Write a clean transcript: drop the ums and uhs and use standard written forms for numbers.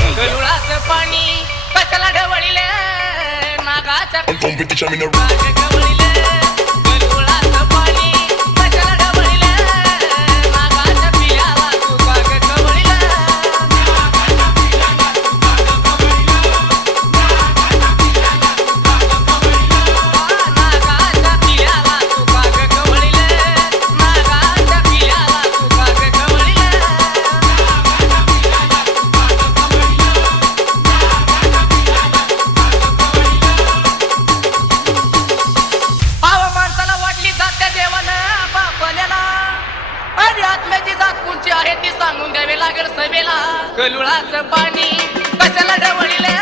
गरुळाचं पाणी कशाला ढवळीले नागाच्या गरुळाचं पाणी कशाला ढवळीले नागाच्या पिल्याला तू काग कवळीले नागाच्या पिल्याला तू काग कवळीले नागाच्या पिल्याला तू काग कवळीले आत्म्याची जात कोणची आहे ती सांगून द्यावे लागेल सभेला. गरुळाचं पाणी कशाला ढवळीले